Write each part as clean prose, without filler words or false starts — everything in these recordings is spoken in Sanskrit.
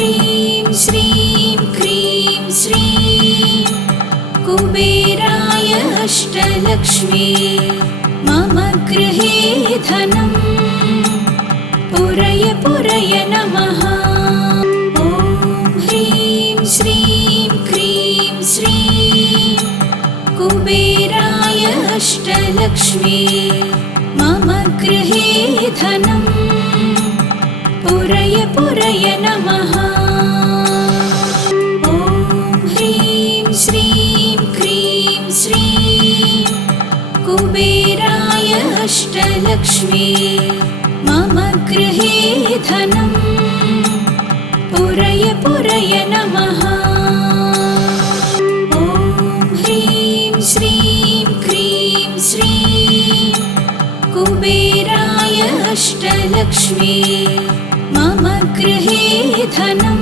ह्रीं श्रीं क्रीं श्रीं कुबेराय अष्टलक्ष्मी मम गृहे धनं पुरय पुरय नमः। ॐ ह्रीं श्रीं क्रीं श्रीं कुबेराय अष्टलक्ष्मी मम गृहे धनं पुरय पुरय नमः। ॐ ह्रीं श्रीं क्रीं श्रीं कुबेराय अष्टलक्ष्मी मम गृहे धनं पुरय पुरय नमः। ॐ ह्रीं श्रीं क्रीं श्रीं कुबेराय अष्टलक्ष्मी मम गृहे धनं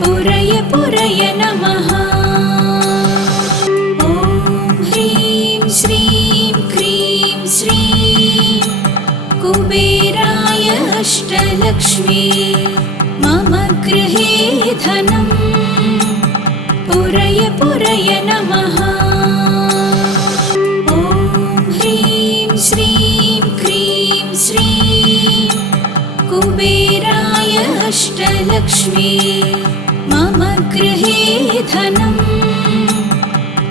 पुरय पुरय नमः। ॐ ह्रीं श्रीं क्रीं श्रीं कुबेराय अष्टलक्ष्मी मम गृहे धनं पुरय पुरय नमः। ॐ ह्रीं श्रीं क्रीं श्रीं कुबेराय अष्टलक्ष्मी मम गृहे धनं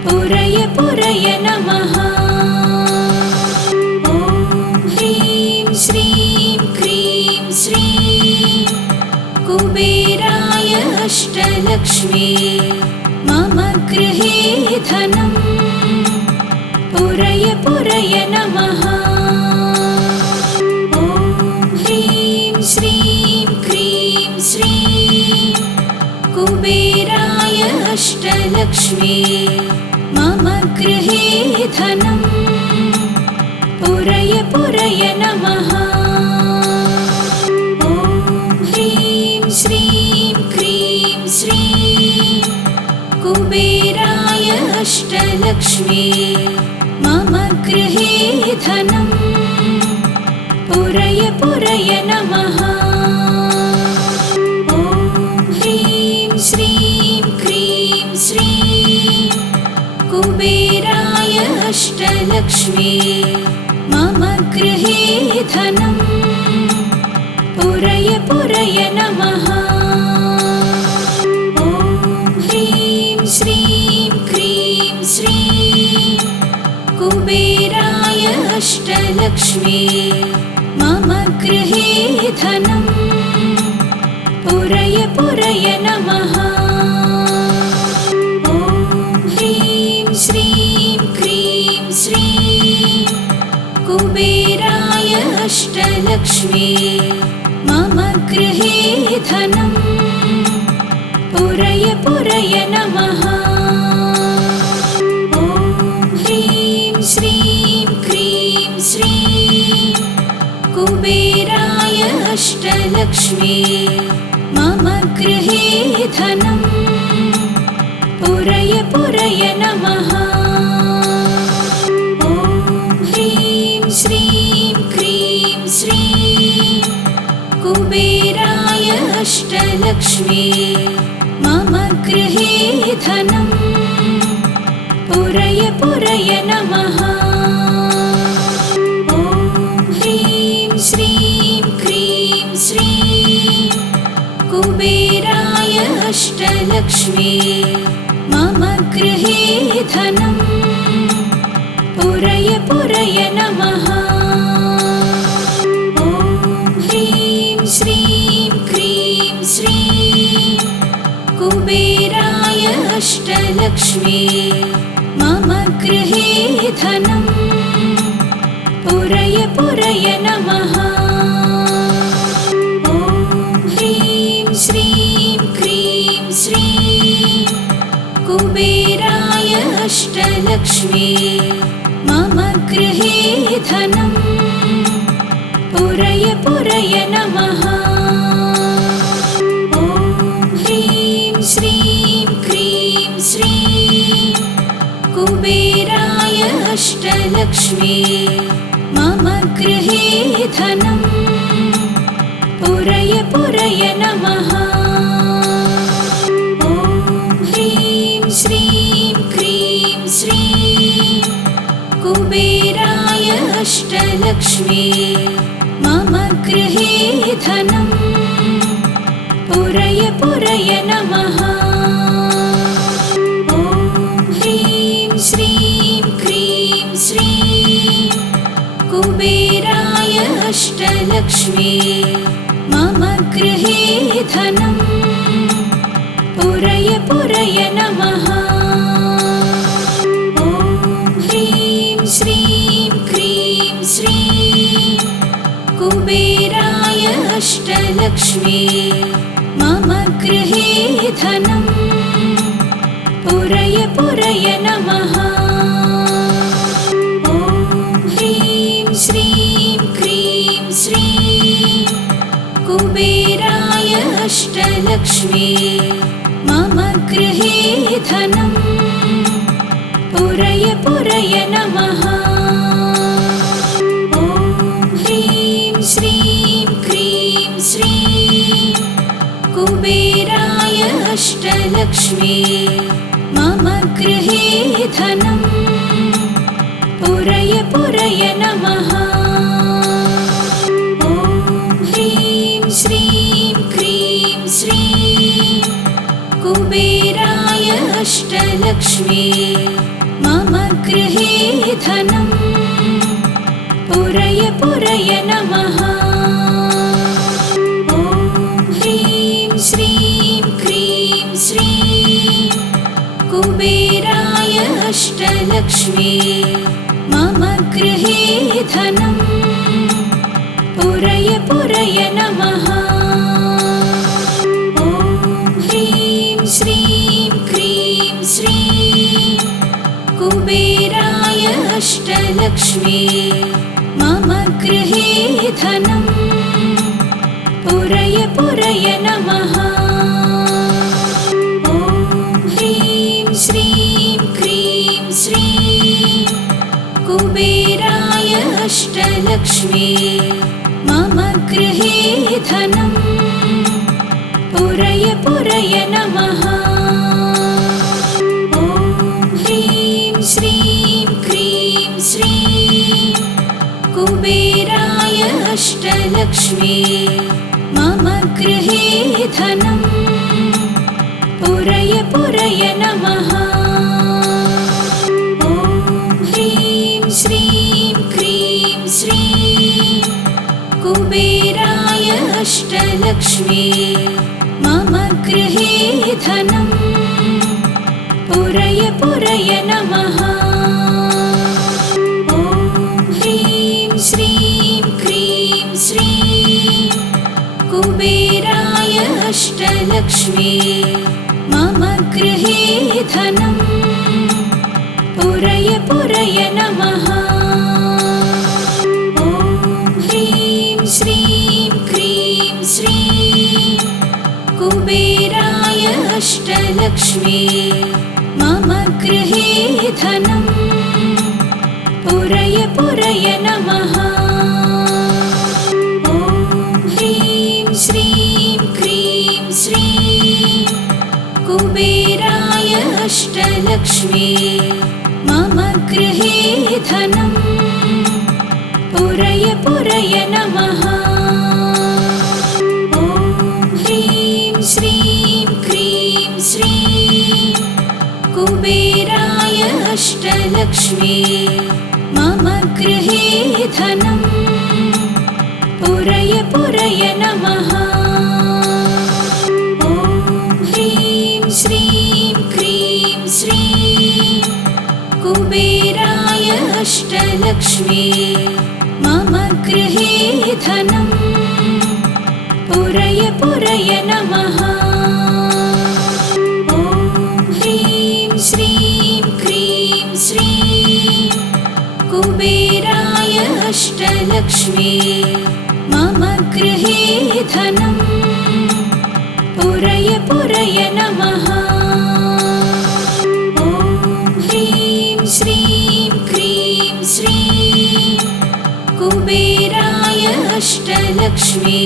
पुरय पुरय नमः। ॐ ह्रीं श्रीं क्रीं श्रीं कुबेराय अष्टलक्ष्मी मम गृहे धनं पुरय पुरय नमः। ॐ ह्रीं श्रीं क्रीं श्रीं कुबेराय अष्टलक्ष्मी मम गृहे धनं पुरय पुरय नमः। ॐ ह्रीं श्रीं क्रीं श्रीं कुबेराय अष्टलक्ष्मी मम गृहे धनं पुरय पुरय नमः। ॐ ह्रीं श्रीं क्रीं श्रीं कुबेराय अष्टलक्ष्मी मम गृहे धनं पुरय पुरय नमः। ॐ ह्रीं श्रीं क्रीं श्रीं कुबेराय अष्टलक्ष्मी मम गृहे धनं पुरय पुरय नमः। ॐ ह्रीं श्रीं क्रीं श्रीं कुबेराय अष्टलक्ष्मी मम गृहे धनं पुरय पुरय नमः। ॐ ह्रीं श्रीं क्रीं श्रीं कुबेराय अष्टलक्ष्मी मम गृहे धनं पुरय पुरय नमः। ॐ ह्रीं श्रीं क्रीं श्रीं कुबेराय अष्टलक्ष्मी मम गृहे धनं पुरय पुरय नमः। ॐ ह्रीं श्रीं क्रीं श्रीं कुबेराय अष्टलक्ष्मी मम गृहे धनं पुरय पुरय नमः। ॐ ह्रीं श्रीं क्रीं श्रीं कुबेराय अष्टलक्ष्मी मम गृहे धनं पुरय पुरय नमः। ॐ ह्रीं श्रीं क्रीं श्रीं कुबेराय अष्टलक्ष्मी मम गृहे धनं पुरय पुरय नमः। ॐ ह्रीं श्रीं क्रीं श्रीं कुबेराय अष्टलक्ष्मी मम गृहे धनं पुरय पुरय नमः। ॐ ह्रीं श्रीं क्रीं श्रीं कुबेराय अष्टलक्ष्मी मम गृहे धनम् पुरय पुरय नमः। ॐ ह्रीं श्रीं क्रीं श्रीं कुबेराय अष्टलक्ष्मी मम गृहे धनम् पुरय पुरय नमः। ॐ ह्रीं श्रीं क्रीं श्रीं कुबेराय अष्टलक्ष्मी मम गृहे धनम् पुरय पुरय नमः। ॐ ह्रीं श्रीं क्रीं श्रीं कुबेराय अष्टलक्ष्मी मम गृहे धनम् पुरय पुरय नमः। ॐ ह्रीं श्रीं क्रीं श्रीं कुबेराय अष्टलक्ष्मी मम गृहे धनम् पुरय पुरय नमः। ॐ ह्रीं श्रीं क्रीं श्रीं कुबेराय अष्टलक्ष्मी मम गृहे धनम् पुरय पुरय नमः। ॐ ह्रीं श्रीं क्रीं श्रीं कुबेराय अष्टलक्ष्मी मम गृहे धनम् पुरय पुरय नमः। ॐ ह्रीं श्रीं क्रीं श्रीं कुबेराय अष्टलक्ष्मी मम गृहे धनम् पुरय पुरय नमः। ॐ ह्रीं श्रीं क्रीं श्रीं कुबेराय अष्टलक्ष्मी मम गृहे धनम् पुरय पुरय नमः। ॐ ह्रीं श्रीं क्रीं श्रीं कुबेराय अष्टलक्ष्मी मम गृहे धनम् पुरय पुरय नमः। ॐ ह्रीं श्रीं क्रीं श्रीं कुबेराय अष्टलक्ष्मी मम गृहे धनम् पुरय पुरय नमः। ॐ ह्रीं श्रीं क्रीं श्रीं कुबेराय अष्टलक्ष्मी मम गृहे धनम् पुरय पुरय नमः। ॐ ह्रीं श्रीं क्रीं श्रीं कुबेराय अष्टलक्ष्मी मम गृहे धनम् पुरय पुरय नमः। ॐ ह्रीं श्रीं क्रीं श्रीं कुबेराय अष्टलक्ष्मी मम गृहे धनम् पुरय पुरय नमः। ॐ ह्रीं श्रीं क्रीं श्रीं कुबेराय अष्टलक्ष्मी मम गृहे धनम् पुरय पुरय नमः। ॐ ह्रीं श्रीं क्रीं श्रीं कुबेराय अष्टलक्ष्मी मम गृहे धनम् पुरय पुरय नमः। ॐ ह्रीं श्रीं क्रीं श्रीं कुबेराय अष्टलक्ष्मी मम गृहे धनम् पुरय पुरय नमः। ॐ ह्रीं श्रीं क्रीं श्रीं कुबेराय अष्टलक्ष्मी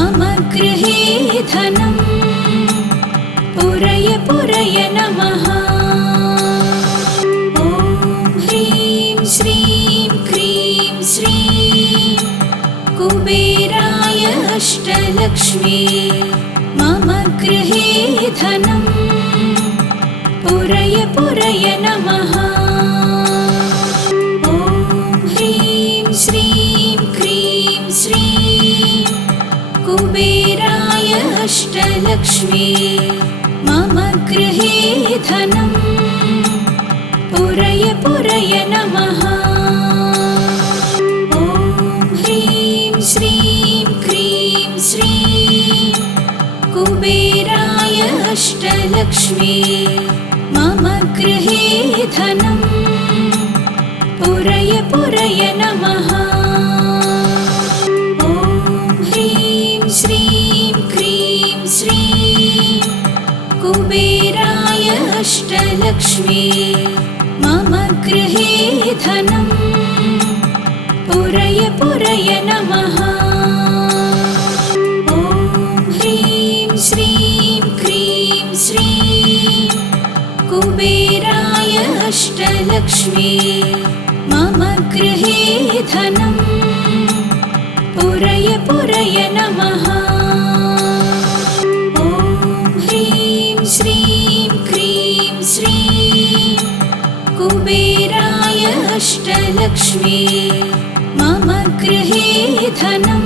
मम गृहे धनं पुरय पुरय नमः। ॐ ह्रीं श्रीं क्रीं श्रीं कुबेराय अष्टलक्ष्मी मम गृहे धनं पुरय पुरय नमः। ॐ ह्रीं श्रीं क्रीं श्रीं कुबेराय अष्टलक्ष्मी मम गृहे धनं पुरय पुरय नमः। ॐ ह्रीं श्रीं क्रीं श्रीं कुबेराय अष्टलक्ष्मी मम गृहे धनं पुरय पुरय नमः। ॐ ह्रीं श्रीं क्रीं श्रीं कुबेराय अष्टलक्ष्मी मम गृहे धनं पुरय पुरय नमः। ॐ ह्रीं श्रीं क्रीं श्रीं कुबेराय अष्टलक्ष्मी मम गृहे धनं पुरय पुरय नमः। ॐ ह्रीं श्रीं क्रीं श्रीं कुबेराय अष्टलक्ष्मी मम गृहे धनं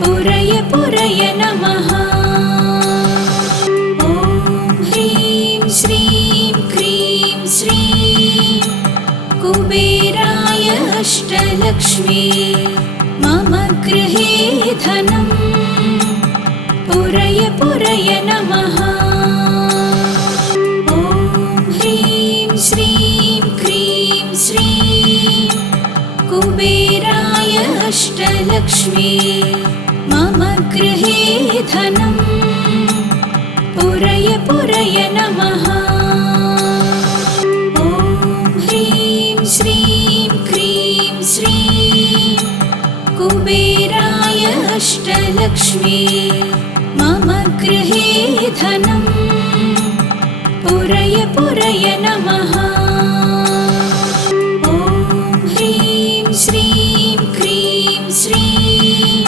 पुरय पुरय नमः। ॐ ह्रीं श्रीं क्रीं श्रीं कुबेराय अष्टलक्ष्मी मम गृहे धनं पुरय पुरय नमः। ॐ ह्रीं श्रीं क्रीं श्रीं कुबेराय अष्टलक्ष्मी मम गृहे धनं पुरय पुरय नमः। ॐ ह्रीं श्रीं क्रीं श्रीं कुबेराय अष्टलक्ष्मी मम गृहे धनं पुरय पुरय नमः। ॐ ह्रीं श्रीं क्रीं श्रीं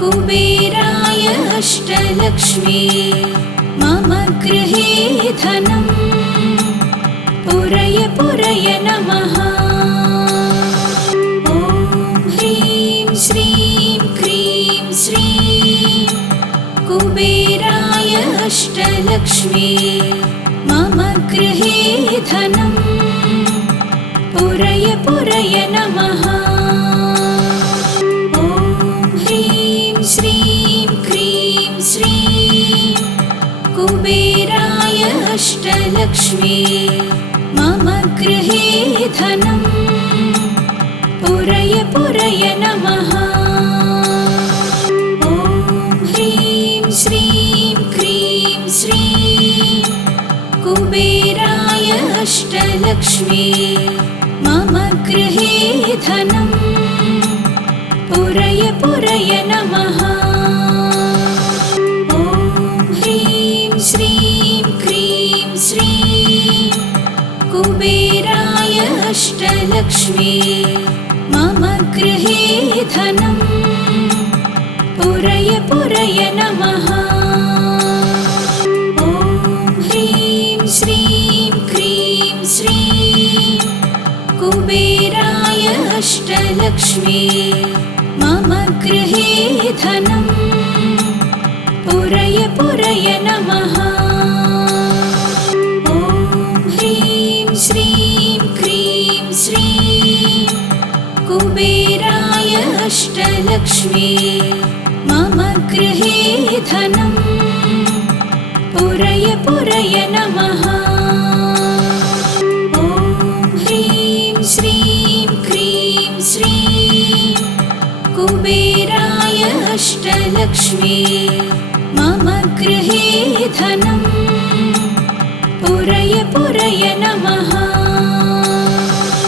कुबेराय अष्टलक्ष्मी मम गृहे धनं पुरय पुरय नमः। ॐ ह्रीं श्रीं क्रीं श्रीं कुबेराय अष्टलक्ष्मी मम गृहे धनं पुरय पुरय नमः। ॐ ह्रीं श्रीं क्रीं श्रीं कुबेराय अष्टलक्ष्मी मम गृहे धनं पुरय पुरय नमः। ॐ ह्रीं श्रीं क्रीं श्रीं कुबेराय अष्टलक्ष्मी मम गृहे धनं पुरय पुरय नमः। ॐ ह्रीं श्रीं क्रीं श्रीं कुबेराय अष्टलक्ष्मी मम गृहे धनं पुरय पुरय नमः। ॐ ह्रीं श्रीं क्रीं श्रीं कुबेराय अष्टलक्ष्मी मम गृहे धनं पुरय पुरय नमः। ॐ ह्रीं श्रीं क्रीं श्रीं कुबेराय अष्टलक्ष्मी मम गृहे धनं पुरय पुरय नमः। ॐ ह्रीं श्रीं क्रीं श्रीं कुबेराय अष्टलक्ष्मी मम गृहे धनं पुरय पुरय नमः।